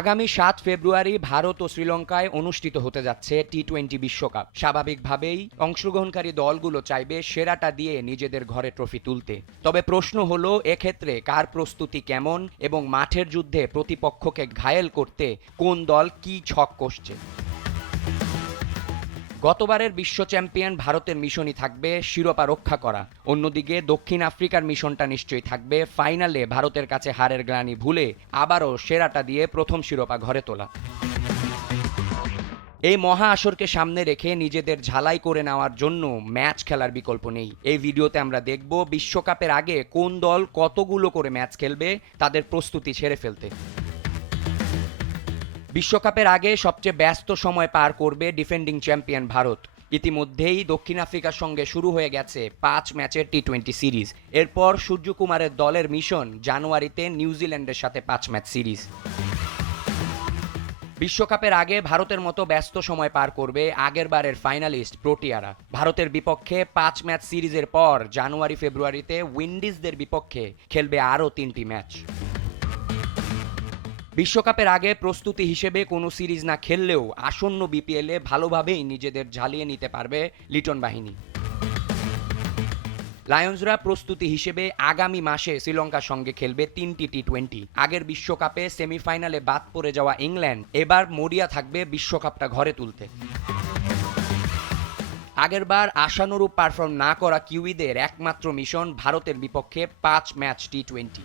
আগামী ৭ ফেব্রুয়ারি ভারত ও শ্রীলঙ্কায় অনুষ্ঠিত হতে যাচ্ছে টি-20 বিশ্বকাপ। স্বাভাবিকভাবেই অংশগ্রহণকারী দলগুলো চাইবে সেরাটা দিয়ে নিজেদের ঘরে ট্রফি তুলতে। তবে প্রশ্ন হলো, এক্ষেত্রে কার প্রস্তুতি কেমন এবং মাঠের যুদ্ধে প্রতিপক্ষকে ঘায়েল করতে কোন দল কী ছক কষছে। গতবারের বিশ্ব চ্যাম্পিয়ন ভারতের মিশনই থাকবে শিরোপা রক্ষা করা। অন্যদিকে দক্ষিণ আফ্রিকার মিশনটা নিশ্চয়ই থাকবে ফাইনালে ভারতের কাছে হারের গ্লানি ভুলে আবারও সেরাটা দিয়ে প্রথম শিরোপা ঘরে তোলা। এই মহা আসরকে সামনে রেখে নিজেদের ঝালাই করে নেওয়ার জন্য ম্যাচ খেলার বিকল্প নেই। এই ভিডিওতে আমরা দেখব বিশ্বকাপের আগে কোন দল কতগুলো করে ম্যাচ খেলবে তাদের প্রস্তুতি সেরে ফেলতে। বিশ্বকাপের আগে সবচেয়ে ব্যস্ত সময় পার করবে ডিফেন্ডিং চ্যাম্পিয়ন ভারত। ইতিমধ্যেই দক্ষিণ আফ্রিকার সঙ্গে শুরু হয়ে গেছে ৫ ম্যাচের টি-20 সিরিজ। এরপর সূর্যকুমারের দলের মিশন জানুয়ারিতে নিউজিল্যান্ডের সাথে ৫ ম্যাচ সিরিজ। বিশ্বকাপের আগে ভারতের মতো ব্যস্ত সময় পার করবে আগেরবারের ফাইনালিস্ট প্রোটিয়ারা। ভারতের বিপক্ষে ৫ ম্যাচ সিরিজের পর জানুয়ারি ফেব্রুয়ারিতে উইন্ডিজদের বিপক্ষে খেলবে আরও ৩টি ম্যাচ। বিশ্বকাপের আগে প্রস্তুতি হিসেবে কোনো সিরিজ না খেললেও আসন্ন বিপিএলে ভালোভাবেই নিজেদের ঝালিয়ে নিতে পারবে লিটন বাহিনী। লায়ন্সরা প্রস্তুতি হিসেবে আগামী মাসে শ্রীলঙ্কার সঙ্গে খেলবে ৩টি টি-20। আগের বিশ্বকাপে সেমিফাইনালে বাদ পড়ে যাওয়া ইংল্যান্ড এবার মরিয়া থাকবে বিশ্বকাপটা ঘরে তুলতে। আগেরবার আশানুরূপ পারফর্ম না করা কিউইদের একমাত্র মিশন ভারতের বিপক্ষে ৫ ম্যাচ টি-20।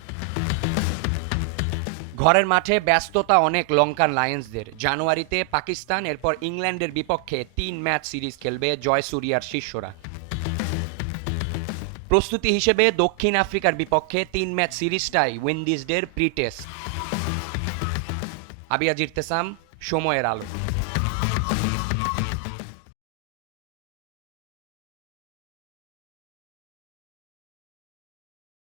ঘরের মাঠে ব্যস্ততা অনেক লঙ্কান লায়ন্সদের। জানুয়ারিতে পাকিস্তান, এরপর ইংল্যান্ডের বিপক্ষে ৩ ম্যাচ সিরিজ খেলবে জয়সুরিয়ার শিষ্যরা। প্রস্তুতি হিসেবে দক্ষিণ আফ্রিকার বিপক্ষে ৩ ম্যাচ সিরিজটাই উইন্ডিজদের প্রি টেস্ট। আবিয়া জিরতেসাম, সময়ের আলো।